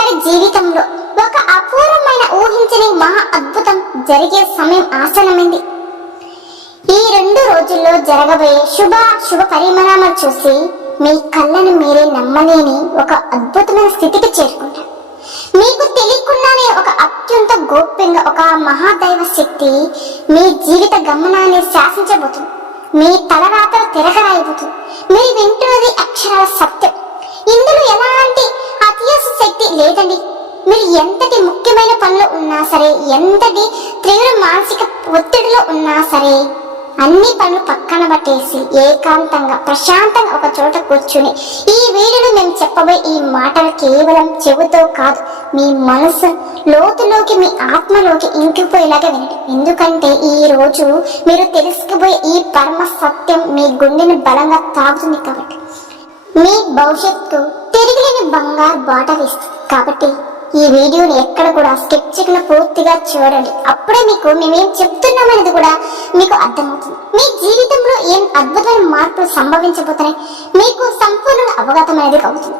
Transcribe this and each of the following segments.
వారి జీవితంలో ఒక అపూర్వమైన ఊహించని మహా అద్భుతం జరిగే సమయం ఆసనమైంది ఈ రెండు రోజుల్లో జరగబోయే శుభ శుభ పరిమాణాలు చూసి మీ కళ్ళను మీరే నమ్మలేని ఒక అద్భుతమైన స్థితికి చేరుకుంటారు మీకు తెలియకుండానే ఒక అత్యంత గోప్యంగా ఒక మహాదైవ శక్తి మీ జీవిత గమనాన్ని శాసించబోతుంది మీ తలరాత తిరగరాయిపోతుంది మీరు వింటున్నది అక్షరాల సత్యం ఇందులో ఎలాంటి శక్తి లేదండి మీరు ఎంతటి ముఖ్యమైన పనులు ఉన్నా సరే ఎంతటి తీవ్ర మానసిక ఒత్తిడిలో ఉన్నా సరే అన్ని పనులు పక్కన పట్టేసి ఏకాంతంగా ప్రశాంతంగా ఒక చోట కూర్చుని ఈ వీడియోలో మేము చెప్పబోయే ఈ మాటలు కేవలం చెబుతో కాదు మీ మనసు లోతులోకి మీ ఆత్మలోకి ఇంకిపోయేలాగా వినండి ఎందుకంటే ఈ రోజు మీరు తెలుసుకుపోయే ఈ పరమ సత్యం మీ గుండెని బలంగా తాగుతుంది కాబట్టి మీ భవిష్యత్తు తిరిగిలేని బంగారు బాటలు ఇస్తుంది కాబట్టి ఈ వీడియోని ఎక్కడ కూడా స్కిప్ చేయకుండా పూర్తిగా చూడండి అప్పుడే మీకు మేమేం చెప్తున్నామనేది కూడా మీకు అర్థమవుతుంది మీ జీవితంలో ఏం అద్భుతమైన మార్పులు సంభవించబోతున్నాయి మీకు సంపూర్ణ అవగతం అనేది అవుతుంది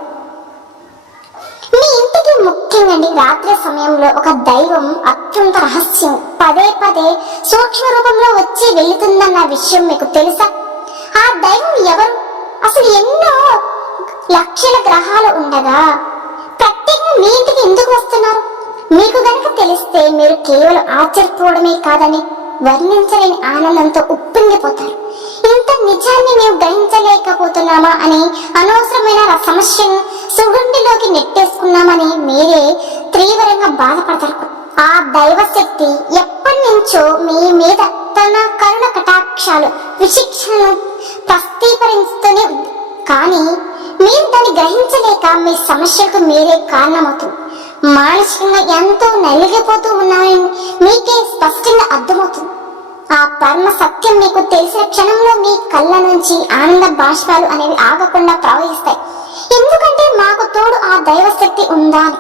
మీ ఇంటికి ముఖ్యంగా రాత్రి సమయంలో ఒక దైవం అత్యంత రహస్యం పదే పదే సూక్ష్మ రూపంలో వచ్చి వెళుతుందన్న విషయం మీకు తెలుసా ఆ దైవం ఎవరు అసలు ఎన్నో లక్షల గ్రహాలు ఉండగా ప్రత్యేకంగా మీ ఇంటికి ఎందుకు వస్తున్నారు మీకు గనక తెలిస్తే మీరు కేవలం ఆశ్చర్యపోవడమే కాదని వర్ణించలేని ఆనందంతో ఉప్పొంగిపోతారు ఇంత నిజాన్ని మేము గ్రహించలేకపోతున్నామా అని అనవసరమైన సమస్యను సుగుండిలోకి నెట్టేసుకున్నామని మీరే తీవ్రంగా బాధపడతారు ఆ దైవ శక్తి ఎప్పటి నుంచో మీ మీద తన కరుణ ఆదేశాలు విశిక్షణను ప్రస్తీకరిస్తూనే ఉంది కానీ మీరు దాన్ని గ్రహించలేక మీ సమస్యకు మీరే కారణమవుతుంది మానసికంగా ఎంతో నలిగిపోతూ ఉన్నారని మీకే స్పష్టంగా అర్థమవుతుంది ఆ పరమ సత్యం మీకు తెలిసిన క్షణంలో మీ కళ్ళ నుంచి ఆనంద బాష్పాలు అనేవి ఆగకుండా ప్రవహిస్తాయి ఎందుకంటే మాకు తోడు ఆ దైవశక్తి ఉందా అని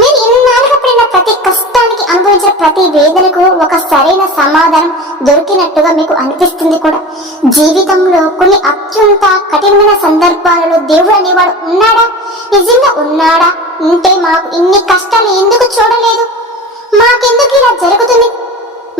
మీరు ఇన్నాళ్ళుగా పడిన ప్రతి కష్టానికి అనుభవించిన ప్రతి వేదనకు ఒక సరైన సమాధానం దొరికినట్టుగా మీకు అనిపిస్తుంది కూడా జీవితంలో కొన్ని అత్యంత కఠినమైన సందర్భాలలో దేవుడు అనేవాడు ఉన్నాడా నిజంగా ఉన్నాడా ఉంటే మాకు ఇన్ని కష్టాలు ఎందుకు చూడలేదు మాకెందుకు ఇలా జరుగుతుంది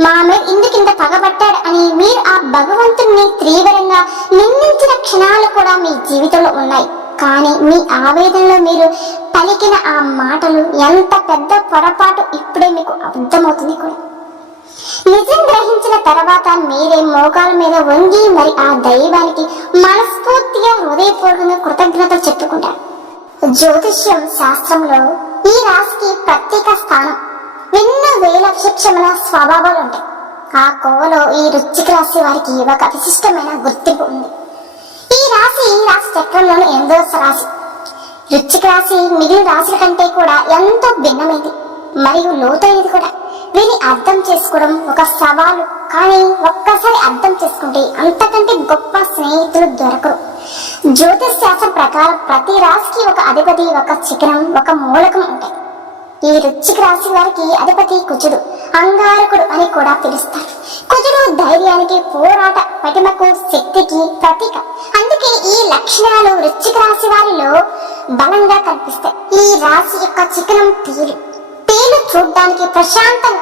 మా మీద ఎందుకు ఇంత పగబట్టాడు అని మీరు ఆ భగవంతుడిని తీవ్రంగా నిందించిన క్షణాలు కూడా మీ జీవితంలో ఉన్నాయి కానీ మీ ఆవేదనలో మీరు పలికిన ఆ మాటలు ఎంత పెద్ద పొరపాటు ఇప్పుడే మీకు అర్థమవుతుంది కూడా నిజం గ్రహించిన తర్వాత మీరే మోకాల మీద వంగి మరి ఆ దైవానికి మనస్ఫూర్తిగా హృదయపూర్వకంగా కృతజ్ఞత చెప్పుకుంటారు జ్యోతిష్యం శాస్త్రంలో ఈ రాశికి ప్రత్యేక స్థానం ఎన్నో వేల శిక్షమైన స్వభావాలు ఉంటాయి ఆ కోవలో ఈ రుచిక రాశి వారికి ఒక విశిష్టమైన గుర్తింపు ఉంది రాశి రాశి చక్రంలోని ఎనిమిదవ రాశి వృచ్చిక రాశి మిగిలిన రాశుల కంటే కూడా ఎంతో భిన్నమైనది మరియు లోతైనది కూడా వీని అర్థం చేసుకోవడం ఒక సవాలు కానీ ఒక్కసారి అర్థం చేసుకుంటే అంతకంటే గొప్ప స్నేహితులు దొరకరు జ్యోతిష్ శాస్త్రం ప్రకారం ప్రతి రాశికి ఒక అధిపతి ఒక చికరం ఒక మూలకం ఉంటాయి ఈ వృచ్చిక రాశి వారికి అధిపతి కుచుడు అంగారకుడు అని కూడా పిలుస్తారు కుజుడు ధైర్యానికి పోరాట పటిమకు శక్తికి ప్రతీక అందుకే ఈ లక్షణాలు వృశ్చిక రాశి వారిలో బలంగా కనిపిస్తాయి ఈ రాశి యొక్క చికనం తీరు తేలు చూడ్డానికి ప్రశాంతం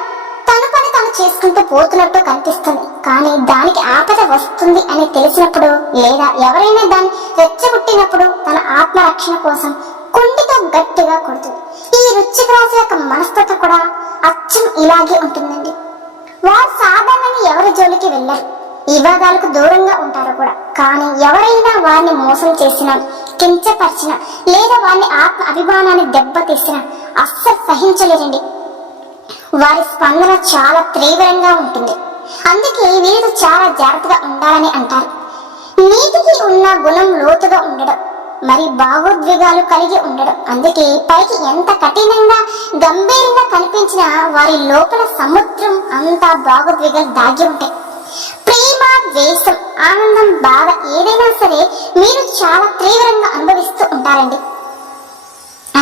తను పని తను చేసుకుంటూ పోతున్నట్టు కనిపిస్తుంది కానీ దానికి ఆపద వస్తుంది అని తెలిసినప్పుడు లేదా ఎవరైనా దాన్ని రెచ్చగొట్టినప్పుడు తన ఆత్మరక్షణ కోసం గట్టిగా కొడుతుంది ఈ వృశ్చిక రాశి యొక్క మనస్తత్వ కూడా అచ్చం ఇలాగే ఉంటుందండి వారు సాధారణంగా ఎవరి జోలికి వెళ్ళరు వివాదాలకు దూరంగా ఉంటారు కూడా కానీ ఎవరైనా వారిని మోసం చేసినా కించపరిచిన లేదా వారిని ఆత్మ అభిమానాన్ని దెబ్బతీసిన అస్సలు సహించలేరండి వారి స్పందన చాలా తీవ్రంగా ఉంటుంది అందుకే వీరు చాలా జాగ్రత్తగా ఉండాలని అంటారు నీతికి ఉన్న గుణం లోతుగా ఉండడం మరి భావోద్వేగాలు కలిగి ఉండడం అందుకే పైకి ఎంత కఠినంగా గంభీరంగా కనిపించిన వారి లోపల సముద్రం అంతా భావోద్వేగాలు దాగి ఉంటాయి ప్రేమ ద్వేషం ఆనందం బాధ ఏదైనా సరే మీరు చాలా తీవ్రంగా అనుభవిస్తూ ఉంటారండి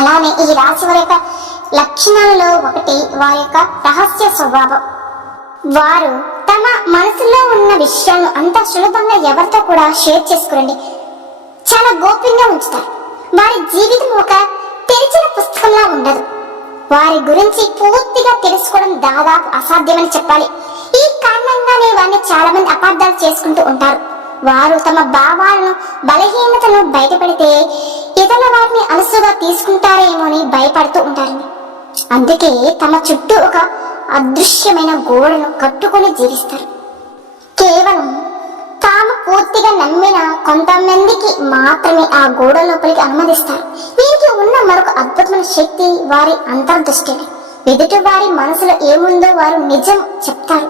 అలానే ఈ రాశి వారి యొక్క లక్షణాలలో ఒకటి వారి యొక్క రహస్య స్వభావం వారు తమ మనసులో ఉన్న విషయాలను అంత సులభంగా ఎవరితో కూడా షేర్ చేసుకోరండి చాలా గోప్యంగా ఉంచుతారు వారి జీవితం ఒక తెరిచిన పుస్తకంలా ఉండదు వారి గురించి పూర్తిగా తెలుసుకోవడం దాదాపు అసాధ్యమని చెప్పాలి ఈ కారణంగానే వారిని చాలా మంది అపార్థాలు చేసుకుంటూ ఉంటారు వారు తమ భావాలను బలహీనతను బయటపడితే ఇతరుల వారిని అలసుగా తీసుకుంటారేమో అని భయపడుతూ ఉంటారు అందుకే తమ చుట్టూ ఒక అదృశ్యమైన గోడను కట్టుకొని జీవిస్తారు కేవలం తాము పూర్తిగా నమ్మిన కొంతమందికి మాత్రమే ఆ గోడ లోపలికి అనుమతిస్తారు దీనికి ఉన్న మరొక అద్భుతమైన శక్తి వారి అంతర్దృష్టి ఎదుటి వారి మనసులో ఏముందో వారు నిజం చెప్తారు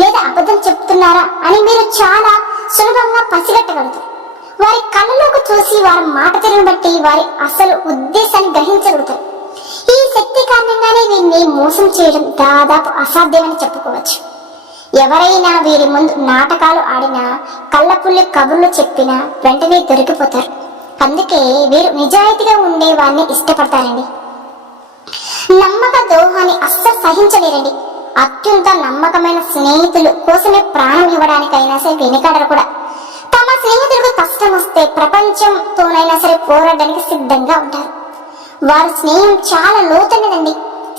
లేదా అబద్ధం చెప్తున్నారా అని మీరు చాలా సులభంగా పసిగట్టగలుగుతారు వారి కళ్ళలోకి చూసి వారి మాట తీరును బట్టి వారి అసలు ఉద్దేశాన్ని గ్రహించగలుగుతారు ఈ శక్తి కారణంగానే వీరిని మోసం చేయడం దాదాపు అసాధ్యమని చెప్పుకోవచ్చు ఎవరైనా వీరి ముందు నాటకాలు ఆడినా కళ్ళపుల్లి కబుర్లు చెప్పినా వెంటనే దొరికిపోతారు అందుకే వీరు నిజాయితీగా వారిని ఇష్టపడతారండి నమ్మక దోహాన్ని అస్సలు సహించలేరండి అత్యంత నమ్మకమైన స్నేహితులు కోసమే ప్రాణం ఇవ్వడానికైనా సరే వెనుకాడరు కూడా తమ స్నేహితులకు కష్టం వస్తే ప్రపంచంతోనైనా సరే పోరాడడానికి సిద్ధంగా ఉంటారు వారి స్నేహం చాలా లోతైనదండి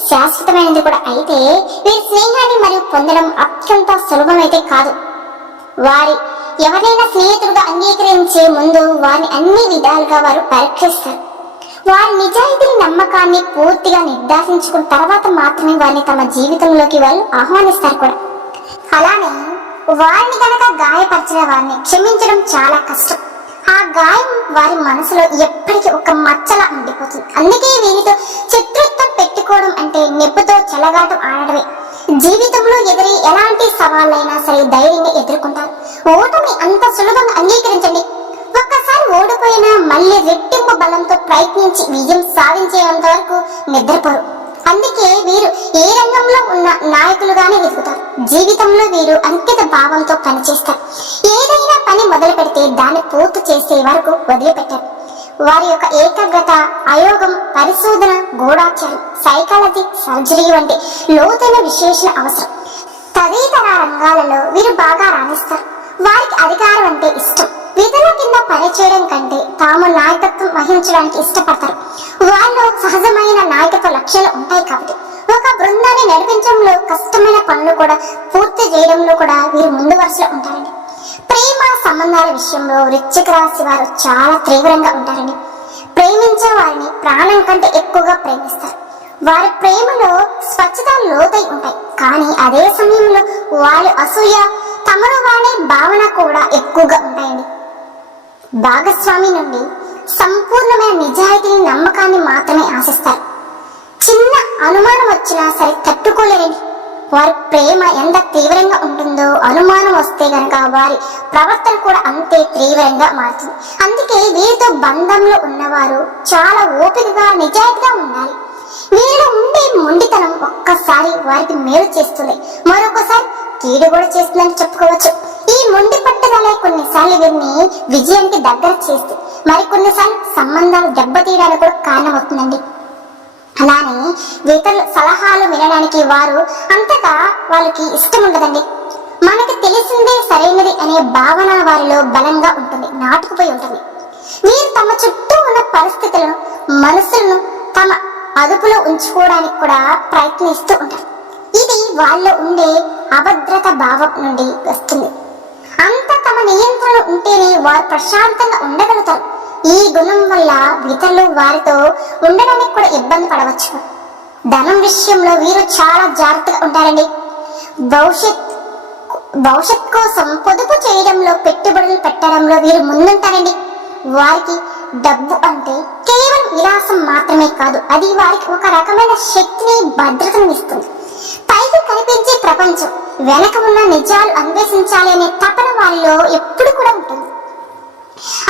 శాశ్వతమైనది కూడా అయితే వీరి స్నేహాన్ని మరియు పొందడం అత్యంత సులభమైతే కాదు వారి ఎవరైనా స్నేహితుడుగా అంగీకరించే ముందు వారిని అన్ని విధాలుగా వారు పరీక్షిస్తారు వారి నిజాయితీ నమ్మకాన్ని పూర్తిగా నిర్దారించుకున్న తర్వాత మాత్రమే వారిని తమ జీవితంలోకి వాళ్ళు ఆహ్వానిస్తారు కూడా అలానే వారిని కనుక గాయపరిచిన వారిని క్షమించడం చాలా కష్టం ఆ గాయం వారి మనసులో ఎప్పటికీ ఒక మచ్చలా ఉండిపోతుంది అందుకే వీరితో శత్రుత్వం పెట్టుకోవడం అంటే నెప్పుతో చెలగాటం ఆడడమే జీవితంలో ఎదురే ఎలాంటి సవాళ్ళైనా సరే ధైర్యంగా ఎదుర్కొంటారు ఓటమి అంత సులభంగా అంగీకరించండి ఒక్కసారి ఓడిపోయినా మళ్ళీ రెట్టింపు బలంతో ప్రయత్నించి విజయం సాధించేంత వరకు నిద్రపోరు అందుకే వీరు ఏ రంగంలో ఉన్న నాయకులుగానే వెతుకుతారు జీవితంలో వీరు అంకిత భావంతో పనిచేస్తారు ఏదైనా పని మొదలు పెడితే దాన్ని పూర్తి చేసే వరకు వదిలిపెట్టారు వారి యొక్క ఏకాగ్రత అయోగం పరిశోధన గూఢాచారం సైకాలజీ సర్జరీ వంటి లోతైన విశేషణ అవసరం తదితర రంగాలలో వీరు బాగా రాణిస్తారు వారికి అధికారం అంటే ఇష్టం విధుల కింద పనిచేయడం కంటే తాము నాయకత్వం వహించడానికి ఇష్టపడతారు వారిలో సహజమైన నాయకత్వ లక్ష్యాలు ఉంటాయి కాబట్టి ఒక బృందాన్ని నడిపించడంలో కష్టమైన పనులు కూడా పూర్తి చేయడంలో కూడా వీరు ముందు వరుసలో ఉంటారండి ప్రేమ సంబంధాల విషయంలో వృశ్చిక రాశి వారు చాలా తీవ్రంగా ఉంటారండి ప్రేమించే వారిని ప్రాణం కంటే ఎక్కువగా ప్రేమిస్తారు వారి ప్రేమలో స్వచ్ఛత లోతై ఉంటాయి కానీ అదే సమయంలో వాళ్ళు అసూయ తమను వాడే భావన కూడా ఎక్కువగా ఉంటాయండి భాగస్వామి నుండి సంపూర్ణమైన నిజాయితీ నమ్మకాన్ని మాత్రమే ఆశిస్తారు చిన్న అనుమానం వచ్చినా సరే తట్టుకోలేరండి వారి ప్రేమ ఎంత తీవ్రంగా ఉంటుందో అనుమానం వస్తే గనక వారి ప్రవర్తన కూడా అంతే తీవ్రంగా మారుతుంది అందుకే వీరితో బంధంలో ఉన్నవారు చాలా ఓపికగా నిజాయితీగా ఉండాలి వీరు ఉండే మొండితనం ఒక్కసారి వారికి మేలు చేస్తుంది మరొకసారి కీడు కూడా చేస్తుందని చెప్పుకోవచ్చు ఈ మొండి పట్టుదలే కొన్నిసార్లు వీరిని విజయానికి దగ్గర చేస్తుంది మరికొన్నిసార్లు సంబంధాలు దెబ్బతీయడానికి కూడా కారణమవుతుందండి అలానే ఇతరుల సలహాలు వినడానికి వారు అంతగా వాళ్ళకి ఇష్టం ఉండదండి మనకి తెలిసిందే సరైనది అనే భావన వారిలో బలంగా ఉంటుంది నాటుకుపోయి ఉంటుంది వీరు తమ చుట్టూ ఉన్న పరిస్థితులను మనసులను తమ అదుపులో ఉంచుకోవడానికి కూడా ప్రయత్నిస్తూ ఉంటారు ఇది వాళ్ళలో ఉండే అభద్రత భావం నుండి వస్తుంది అంత తమ నియంత్రణ ఉంటేనే వారు ప్రశాంతంగా ఉండగలుగుతారు ఈ గుణం వల్ల ఇతరులు వారితో ఉండడానికి కూడా ఇబ్బంది పడవచ్చు ధనం విషయంలో వీరు చాలా జాగ్రత్తగా ఉంటారండి భవిష్యత్ భవిష్యత్ కోసం పొదుపు చేయడంలో పెట్టుబడులు పెట్టడంలో వీరు ముందుంటారండి వారికి డబ్బు అంటే కేవలం విలాసం మాత్రమే కాదు అది వారికి ఒక రకమైన శక్తిని భద్రతను ఇస్తుంది పైకి కనిపించే ప్రపంచం వెనక ఉన్న నిజాలు అన్వేషించాలి అనే తపన వారిలో ఎప్పుడు కూడా ఉంటుంది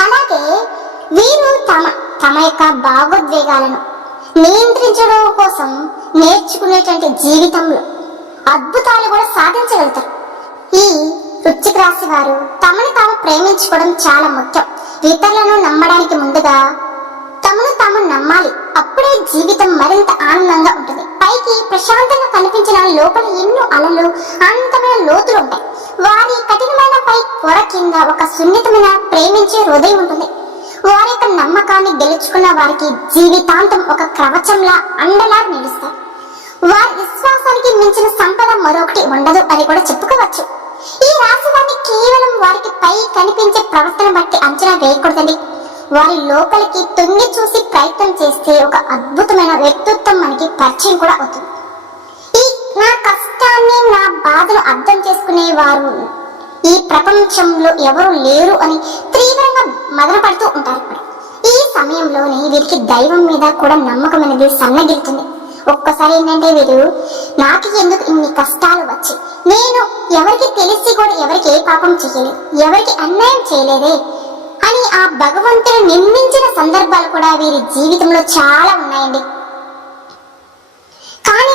అలాగే వీరు తమ తమ యొక్క భావోద్వేగాలను నియంత్రించడం కోసం నేర్చుకునేటువంటి జీవితంలో అద్భుతాలు కూడా సాధించగలుగుతారు ఈ వృచ్చిక రాశి వారు తమను తాము ప్రేమించుకోవడం చాలా ముఖ్యం ఇతరులను నమ్మడానికి ముందుగా తమను తాము నమ్మాలి అప్పుడే జీవితం మరింత ఆనందంగా ఉంటుంది పైకి ప్రశాంతంగా కనిపించిన లోపల ఎన్నో అలలు అనంతమైన లోతులు ఉంటాయి వారి కఠినమైన పై కింద ఒక సున్నితమైన ప్రేమించే హృదయం ఉంటుంది వారి యొక్క నమ్మకాన్ని గెలుచుకున్న వారికి జీవితాంతం ఒక కవచంలా అండలా నిలుస్తారు వారి విశ్వాసానికి మించిన సంపద మరొకటి ఉండదు అని కూడా చెప్పుకోవచ్చు ఈ రాశి కేవలం వారికి పై కనిపించే ప్రవర్తన బట్టి అంచనా వేయకూడదండి వారి లోపలికి తొంగి చూసి ప్రయత్నం చేస్తే ఒక అద్భుతమైన వ్యక్తిత్వం మనకి పరిచయం కూడా అవుతుంది ఈ నా కష్టాన్ని నా బాధను అర్థం చేసుకునే వారు ఈ ప్రపంచంలో ఎవరు లేరు అని తీవ్రంగా పడుతూ ఉంటారు ఈ సమయంలోనే వీరికి దైవం మీద కూడా నమ్మకం అనేది సన్నగిలుతుంది ఒక్కసారి ఏంటంటే వీరు నాకు ఎందుకు ఇన్ని కష్టాలు వచ్చి నేను ఎవరికి తెలిసి కూడా ఎవరికి ఏ పాపం చేయలేదు ఎవరికి అన్యాయం చేయలేదే అని ఆ భగవంతుడు నిర్మించిన సందర్భాలు కూడా వీరి జీవితంలో చాలా ఉన్నాయండి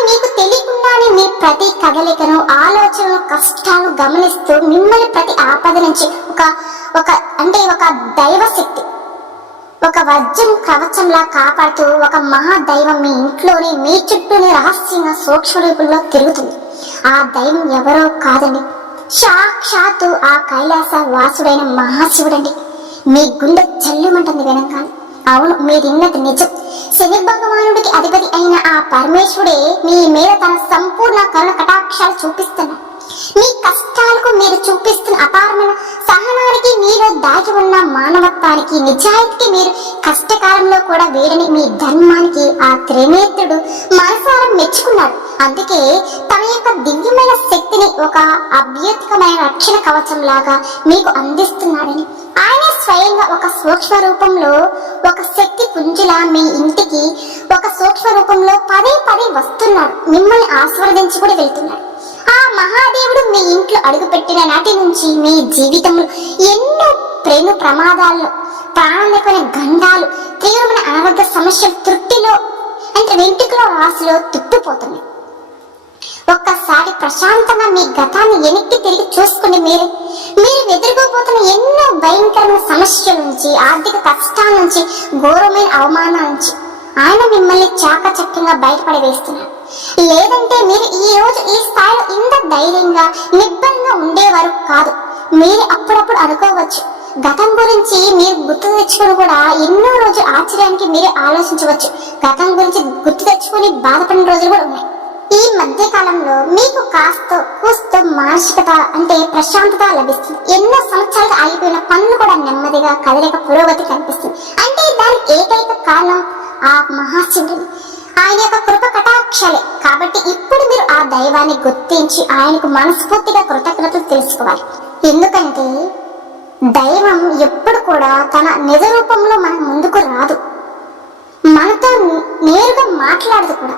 మీకు తెలియకుండానే మీ ప్రతి కదలికను ఆలోచనను కష్టాలను గమనిస్తూ మిమ్మల్ని ప్రతి ఆపద నుంచి ఒక ఒక అంటే ఒక దైవశక్తి ఒక వజ్రం కవచంలా కాపాడుతూ ఒక మహాదైవం మీ ఇంట్లోనే మీ చుట్టూనే రహస్యంగా సూక్ష్మ రూపంలో తిరుగుతుంది ఆ దైవం ఎవరో కాదండి సాక్షాత్తు ఆ కైలాస వాసుడైన మహాశివుడండి మీ గుండె చల్లుమంటుంది వెనకాలి అవును మీరిన్నది నిజం శని భగవానుడికి అధిపతి అయిన ఆ పరమేశ్వరుడే మీ మీద తన సంపూర్ణ కరుణ కటాక్షాలు చూపిస్తున్నాడు మీ కష్టాలకు మీరు చూపిస్తున్న అపారమైన సహనానికి మీరు దాచి ఉన్న మానవత్వానికి నిజాయితీకి మీరు కష్టకాలంలో కూడా వేడని మీ ధర్మానికి ఆ త్రినేత్రుడు మనసారం మెచ్చుకున్నాడు అందుకే తన యొక్క దివ్యమైన శక్తిని ఒక అభ్యర్థికమైన రక్షణ కవచం లాగా మీకు అందిస్తున్నాడని ఆయన స్వయంగా ఒక సూక్ష్మ రూపంలో ఒక శక్తి పుంజులా మీ ఇంటికి ఒక సూక్ష్మ రూపంలో పదే పదే వస్తున్నాడు మిమ్మల్ని ఆస్వాదించి కూడా వెళ్తున్నాడు ఆ మహాదేవుడు మీ ఇంట్లో అడుగుపెట్టిన నాటి నుంచి మీ జీవితంలో ఎన్నో ప్రేమ ప్రమాదాలు ప్రాణాలపైన గంధాలు తీవ్రమైన అనారోగ్య సమస్యలు తృప్తిలో అంటే వెంట్రుకల రాశిలో తుప్పిపోతున్నాయి ఒక్కసారి ప్రశాంతంగా మీ గతాన్ని వెనక్కి తిరిగి చూసుకుని మీరు మీరు ఎదుర్కోబోతున్న ఎన్నో భయంకరమైన సమస్యల నుంచి ఆర్థిక కష్టాల నుంచి ఘోరమైన అవమానాల నుంచి ఆయన మిమ్మల్ని చాకచక్యంగా బయటపడి వేస్తున్నారు లేదంటే మీరు ఈ రోజు ఈ స్థాయిలో ఇంత ధైర్యంగా నిబ్బరంగా ఉండేవారు కాదు మీరు అప్పుడప్పుడు అనుకోవచ్చు గతం గురించి మీరు గుర్తు తెచ్చుకొని కూడా ఎన్నో రోజు ఆశ్చర్యానికి మీరు ఆలోచించవచ్చు గతం గురించి గుర్తు తెచ్చుకొని బాధపడిన రోజులు కూడా ఉన్నాయి ఈ మధ్య కాలంలో మీకు కాస్త కూస్త మానసికత అంటే ప్రశాంతత లభిస్తుంది ఎన్నో సంవత్సరాలు ఆగిపోయిన పనులు కూడా నెమ్మదిగా కదలిక పురోగతి కనిపిస్తుంది అంటే దాని ఏకైక కారణం ఆ మహాశివుడు ఆయన యొక్క కృప కటాక్షలే కాబట్టి ఇప్పుడు మీరు ఆ దైవాన్ని గుర్తించి ఆయనకు మనస్ఫూర్తిగా కృతజ్ఞత తెలుసుకోవాలి ఎందుకంటే దైవం ఎప్పుడు కూడా తన నిజ రూపంలో మన ముందుకు రాదు మనతో నేరుగా మాట్లాడదు కూడా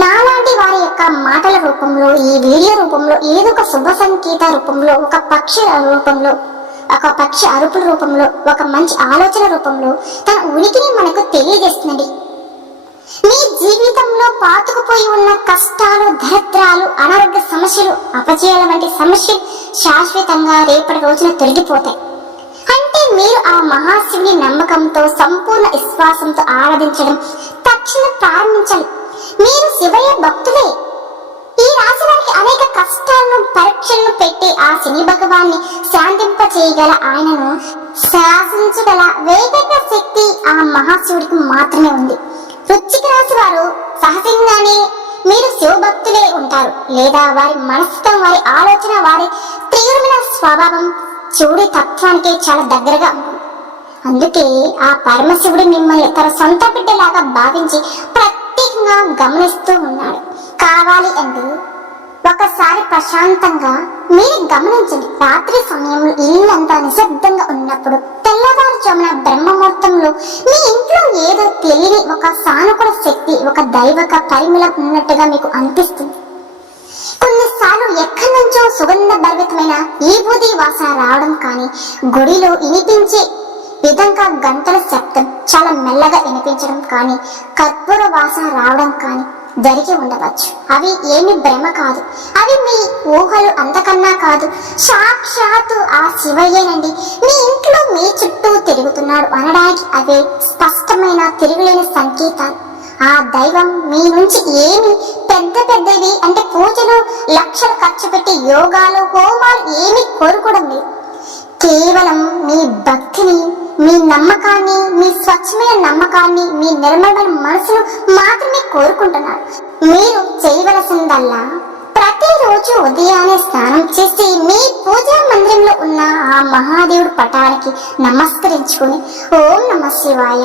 నాలాంటి వారి యొక్క మాటల రూపంలో ఈ వీడియో రూపంలో ఏదో ఒక శుభ సంకేత రూపంలో ఒక పక్షి రూపంలో ఒక పక్షి అరుపుల రూపంలో ఒక మంచి ఆలోచన రూపంలో తన ఉనికిని మనకు తెలియజేస్తుంది మీ జీవితంలో పాతుకుపోయి ఉన్న కష్టాలు దరిద్రాలు అనారోగ్య సమస్యలు అపజయాల వంటి సమస్యలు శాశ్వతంగా రేపటి రోజున తొలగిపోతాయి అంటే మీరు ఆ మహాశివుని నమ్మకంతో సంపూర్ణ విశ్వాసంతో ఆరాధించడం తక్షణ ప్రారంభించాలి మీరు శివయ్య భక్తులే ఈ రాశి వారికి అనేక కష్టాలను పరీక్షలను పెట్టి ఆ శని భగవాన్ని శాంతింప చేయగల ఆయనను శాసించగల వేగక శక్తి ఆ మహాశివుడికి మాత్రమే ఉంది వృచ్చిక రాశి వారు సహజంగానే మీరు శివభక్తులే ఉంటారు లేదా వారి మనస్థితం వారి ఆలోచన వారి తీవ్రమైన స్వభావం శివుడి తత్వానికి చాలా దగ్గరగా అందుకే ఆ పరమశివుడు మిమ్మల్ని తన సొంత బిడ్డలాగా భావించి ప్రతి ప్రత్యేకంగా గమనిస్తూ ఉన్నాడు కావాలి అంటే ఒకసారి ప్రశాంతంగా మీరు గమనించండి రాత్రి సమయంలో ఇల్లంతా నిశ్శబ్దంగా ఉన్నప్పుడు తెల్లవారుజామున బ్రహ్మముహూర్తంలో మీ ఇంట్లో ఏదో తెలియని ఒక సానుకూల శక్తి ఒక దైవక పరిమళం ఉన్నట్టుగా మీకు అనిపిస్తుంది కొన్నిసార్లు ఎక్కడి నుంచో సుగంధ భరితమైన ఈ బూది వాసన రావడం కానీ గుడిలో వినిపించే విధంగా గంటల శబ్దం చాలా మెల్లగా వినిపించడం కానీ కర్పూర వాసన రావడం కానీ జరిగి ఉండవచ్చు అవి ఏమి భ్రమ కాదు అవి మీ ఊహలు అంతకన్నా కాదు సాక్షాత్తు ఆ శివయ్యేనండి మీ ఇంట్లో మీ చుట్టూ తిరుగుతున్నాడు అనడానికి అదే స్పష్టమైన తిరుగులేని సంకేతాలు ఆ దైవం మీ నుంచి ఏమి పెద్ద పెద్దవి అంటే పూజలు లక్షలు ఖర్చు పెట్టి యోగాలు హోమాలు ఏమి కోరుకోవడం లేదు కేవలం మీ భక్తిని మీ నమ్మకాన్ని మీ స్వచ్ఛమైన నమ్మకాన్ని మీ నిర్మలమైన మనసును మాత్రమే కోరుకుంటున్నారు మీరు చేయవలసిందల్లా ప్రతిరోజు ఉదయాన్నే స్నానం చేసి మీ పూజా మందిరంలో ఉన్న ఆ మహాదేవుడు పటానికి నమస్కరించుకుని ఓం నమ శివాయ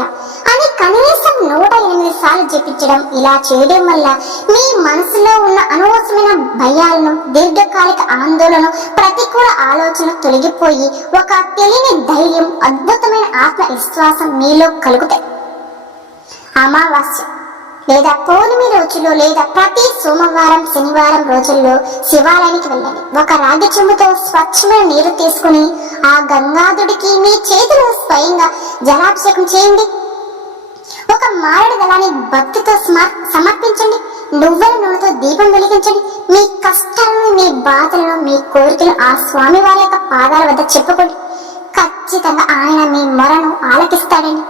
అని కనీసం నూట ఎనిమిది సార్లు జపించడం ఇలా చేయడం వల్ల మీ మనసులో ఉన్న అనవసరమైన భయాలను దీర్ఘకాలిక ఆందోళన ప్రతికూల ఆలోచన తొలగిపోయి ఒక తెలియని ధైర్యం అద్భుతమైన ఆత్మవిశ్వాసం మీలో కలుగుతాయి అమావాస్య లేదా పౌర్ణమి రోజుల్లో లేదా ప్రతి సోమవారం శనివారం రోజుల్లో శివాలయానికి వెళ్ళండి ఒక రాగి చెంబుతో స్వచ్ఛమైన నీరు తీసుకుని ఆ గంగాధుడికి మీ చేతిలో స్వయంగా జలాభిషేకం చేయండి ఒక మారడి దళాన్ని భక్తితో సమర్పించండి నువ్వుల నూనెతో దీపం వెలిగించండి మీ కష్టాలను మీ బాధలను మీ కోరికలు ఆ స్వామి వారి యొక్క పాదాల వద్ద చెప్పుకోండి ఖచ్చితంగా ఆయన మీ మొరను ఆలకిస్తాడండి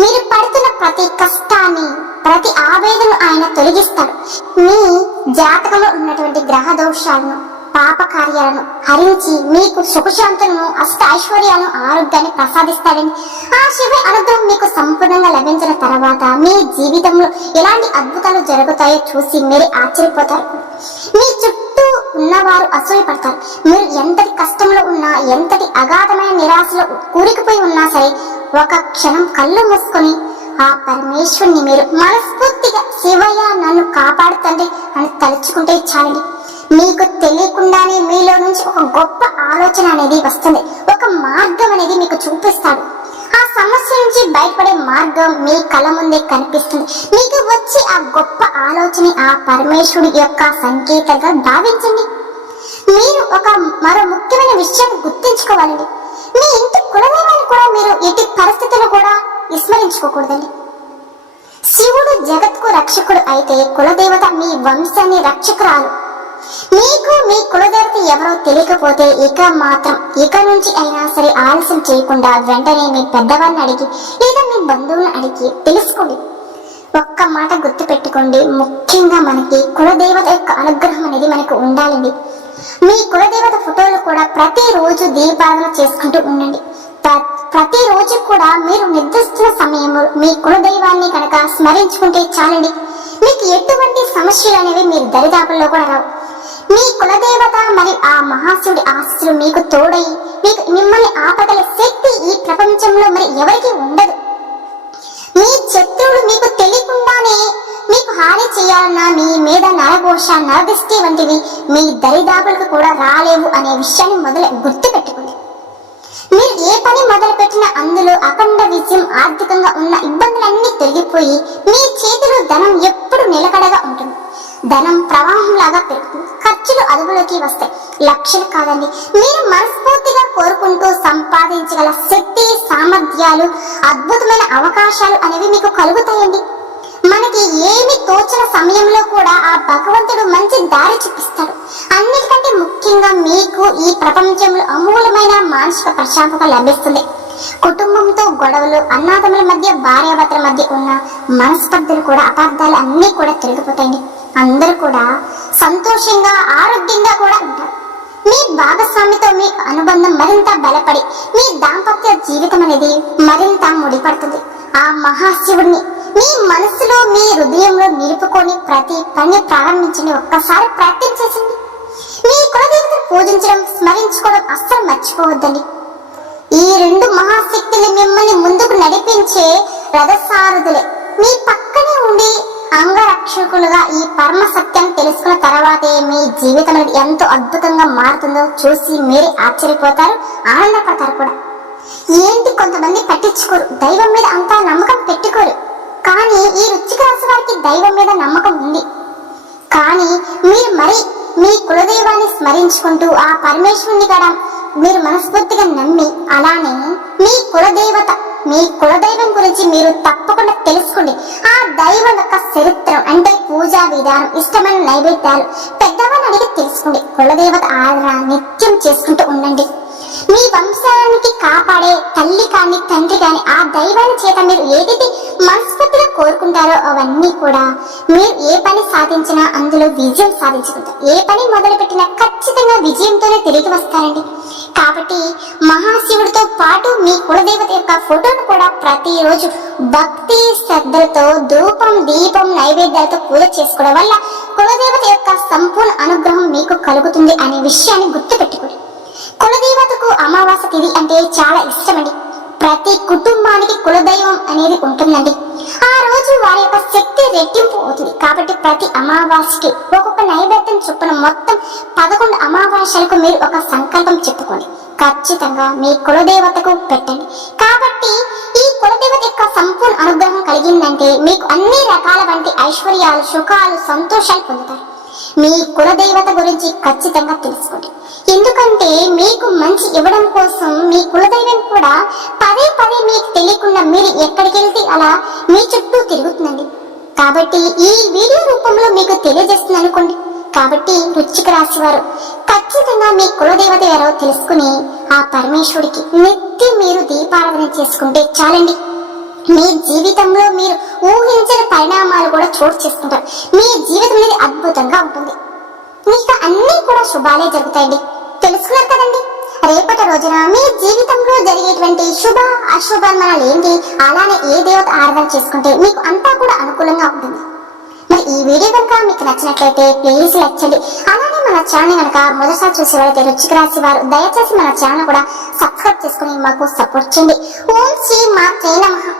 మీరు పడుతున్న ప్రతి కష్టాన్ని ప్రతి ఆవేదన ఆయన తొలగిస్తాడు మీ జాతకంలో ఉన్నటువంటి గ్రహ దోషాలను పాప కార్యాలను హరించి మీకు సుఖశాంతులను అష్ట ఐశ్వర్యాలను ఆరోగ్యాన్ని ప్రసాదిస్తాడని ఆ శివ అనుగ్రహం మీకు సంపూర్ణంగా లభించిన తర్వాత మీ జీవితంలో ఎలాంటి అద్భుతాలు జరుగుతాయో చూసి మీరు ఆశ్చర్యపోతారు మీ చుట్టూ ఉన్నవారు అసూయపడతారు మీరు ఎంతటి కష్టంలో ఉన్నా ఎంతటి అగాధమైన నిరాశలో కూరికిపోయి ఉన్నా సరే ఒక క్షణం కళ్ళు మూసుకొని ఆ పరమేశ్వరుని మీరు మనస్ఫూర్తిగా శివయ్య నన్ను కాపాడుతండి అని తలుచుకుంటే చాలండి మీకు తెలియకుండానే మీలో నుంచి ఒక గొప్ప ఆలోచన అనేది వస్తుంది ఒక మార్గం అనేది మీకు చూపిస్తాడు ఆ సమస్య నుంచి బయటపడే మార్గం మీ కళ ముందే కనిపిస్తుంది మీకు వచ్చి ఆ గొప్ప ఆలోచన ఆ పరమేశ్వరుడి యొక్క సంకేతంగా భావించండి మీరు ఒక మరో ముఖ్యమైన విషయం గుర్తించుకోవాలండి మీ ఇంటి కులదైవాన్ని కూడా మీరు ఎట్టి పరిస్థితులు కూడా విస్మరించుకోకూడదండి శివుడు జగత్కు రక్షకుడు అయితే కులదేవత మీ వంశాన్ని రక్షకురాలు మీకు మీ కులదేవత ఎవరో తెలియకపోతే ఇక మాత్రం ఇక నుంచి అయినా సరే ఆలస్యం చేయకుండా వెంటనే మీ పెద్దవారిని అడిగి లేదా మీ బంధువులను అడిగి తెలుసుకోండి ఒక్క మాట గుర్తు పెట్టుకోండి ముఖ్యంగా మనకి కులదేవత యొక్క అనుగ్రహం అనేది మనకు ఉండాలండి మీ కులదేవత ఫోటోలు కూడా ప్రతిరోజు దీపారాధన చేసుకుంటూ ఉండండి ప్రతిరోజు కూడా మీరు నిర్దిస్తున్న సమయంలో మీ కులదైవాన్ని కనుక స్మరించుకుంటే చాలండి మీకు ఎటువంటి సమస్యలు అనేవి మీ దరిదాపుల్లో కూడా రావు మీ కులదేవత మరి ఆ మహాశివుడి ఆశీస్సులు మీకు తోడై మీకు మిమ్మల్ని ఆపగల శక్తి ఈ ప్రపంచంలో మరి ఎవరికి ఉండదు మీ శత్రువులు మీకు తెలియకుండానే మీకు హాని చేయాలన్నా మీ మీద నరఘోష నరదృష్టి వంటివి మీ దరిదాపులకు కూడా రాలేవు అనే విషయాన్ని మొదలు గుర్తు పెట్టుకుంది మీరు ఏ పని మొదలు పెట్టినా అందులో అఖండ విజయం ఆర్థికంగా ఉన్న ఇబ్బందులన్నీ తొలగిపోయి మీ చేతిలో ధనం ఎప్పుడు నిలకడగా ఉంటుంది ధనం ప్రవాహం లాగా పెరుగుతుంది ఖర్చులు అదుపులోకి వస్తాయి లక్ష్యం కాదండి మీరు మనస్ఫూర్తిగా కోరుకుంటూ సంపాదించగల శక్తి సామర్థ్యాలు అద్భుతమైన అవకాశాలు అనేవి మీకు కలుగుతాయండి మనకి ఏమి తోచిన సమయంలో కూడా ఆ భగవంతుడు మంచి దారి చూపిస్తాడు అన్నిటికంటే ముఖ్యంగా మీకు ఈ ప్రపంచంలో అమూలమైన మానసిక ప్రశాంతత లభిస్తుంది కుటుంబంతో గొడవలు అన్నాదముల మధ్య భార్యాభర్తల మధ్య ఉన్న మనస్పర్ధలు కూడా అపార్థాలు అన్నీ కూడా తిరిగిపోతాయి అందరూ కూడా సంతోషంగా ఆరోగ్యంగా కూడా ఉంటారు మీ భాగస్వామితో మీ అనుబంధం మరింత బలపడి మీ దాంపత్య జీవితం అనేది మరింత ముడిపడుతుంది ఆ మహాశివుడిని మీ మనసులో మీ హృదయంలో నిలుపుకొని ప్రతి పని ప్రారంభించండి ఒక్కసారి ప్రయత్నం చేసింది మీ కులదేవతను పూజించడం స్మరించుకోవడం అస్సలు మర్చిపోవద్దండి ఈ రెండు మహాశక్తులు మిమ్మల్ని ముందుకు నడిపించే రథసారథులే మీ పక్కనే ఉండి అంగరక్షకులుగా ఈ పరమ సత్యం తెలుసుకున్న తర్వాతే మీ జీవితం అనేది ఎంతో అద్భుతంగా మారుతుందో చూసి మీరే ఆశ్చర్యపోతారు ఆనందపడతారు కూడా ఏంటి కొంతమంది పట్టించుకోరు దైవం మీద అంతా నమ్మకం పెట్టుకోరు కానీ ఈ రుచిక రాసి వారికి దైవం మీద నమ్మకం ఉంది కానీ మీరు మరీ మీ కులదైవాన్ని స్మరించుకుంటూ ఆ పరమేశ్వరుని గడ మీరు మనస్ఫూర్తిగా నమ్మి అలానే మీ కులదేవత మీ కులదైవం గురించి మీరు తప్ప చరిత్రం అంటే పూజా విధానం ఇష్టమైన నైవేద్యాలు పెద్దవాళ్ళు అడిగి తెలుసుకోండి కులదేవత ఆరాధన నిత్యం చేసుకుంటూ ఉండండి మీ వంశానికి కాపాడే తల్లి కాని తండ్రి కాని ఆ దైవాన్ని చేత మీరు ఏదైతే మనస్ఫూర్తిగా కోరుకుంటారో అవన్నీ కూడా మీరు ఏ పని సాధించినా అందులో విజయం సాధించుకుంటారు ఏ పని మొదలు పెట్టినా ఖచ్చితంగా విజయంతోనే తిరిగి వస్తారండి కాబట్టి మహాశివుడితో పాటు మీ కులదేవత యొక్క ఫోటోను కూడా ప్రతిరోజు భక్తి శ్రద్ధలతో ధూపం దీపం నైవేద్యాలతో పూజ చేసుకోవడం వల్ల కులదేవత యొక్క సంపూర్ణ అనుగ్రహం మీకు కలుగుతుంది అనే విషయాన్ని గుర్తుపెట్టుకోండి శ్రీనివాస తిథి అంటే చాలా ఇష్టమండి ప్రతి కుటుంబానికి కులదైవం అనేది ఉంటుందండి ఆ రోజు వారి యొక్క శక్తి రెట్టింపు అవుతుంది కాబట్టి ప్రతి అమావాస్యకి ఒక్కొక్క నైవేద్యం చొప్పున మొత్తం పదకొండు అమావాస్యలకు మీరు ఒక సంకల్పం చెప్పుకోండి ఖచ్చితంగా మీ కులదేవతకు పెట్టండి కాబట్టి ఈ కులదేవత యొక్క సంపూర్ణ అనుగ్రహం కలిగిందంటే మీకు అన్ని రకాల వంటి ఐశ్వర్యాలు సుఖాలు సంతోషాలు పొందుతారు మీ కులదేవత గురించి ఖచ్చితంగా తెలుసుకోండి ఎందుకంటే మీకు మంచి ఇవ్వడం కోసం మీ కులదైవం కూడా పదే పదే మీకు తెలియకుండా మీరు ఎక్కడికి వెళ్తే అలా మీ చుట్టూ తిరుగుతుందండి కాబట్టి ఈ వీడియో రూపంలో మీకు తెలియజేస్తుంది అనుకోండి కాబట్టి రుచిక రాశి వారు ఖచ్చితంగా మీ కులదేవత ఎవరో తెలుసుకుని ఆ పరమేశ్వరుడికి నెత్తి మీరు దీపారాధన చేసుకుంటే చాలండి మీ జీవితంలో మీరు ఊహించిన పరిణామాలు కూడా చోటు చేసుకుంటారు మీ జీవితం అనేది అద్భుతంగా ఉంటుంది మీకు అన్నీ కూడా శుభాలే జరుగుతాయండి తెలుసుకున్నారు కదండి రేపటి రోజున మీ జీవితంలో జరిగేటువంటి శుభ అశుభర్మణాలు ఏంటి అలానే ఏ దేవత ఆరాధన చేసుకుంటే మీకు అంతా కూడా అనుకూలంగా ఉంటుంది మరి ఈ వీడియో కనుక మీకు నచ్చినట్లయితే ప్లీజ్ నచ్చండి అలానే మన ఛానల్ కనుక మొదటిసారి చూసేవారైతే రుచికి రాసి వారు దయచేసి మన ఛానల్ కూడా సబ్స్క్రైబ్ చేసుకుని మాకు సపోర్ట్ చేయండి ఓం శ్రీ మా నమః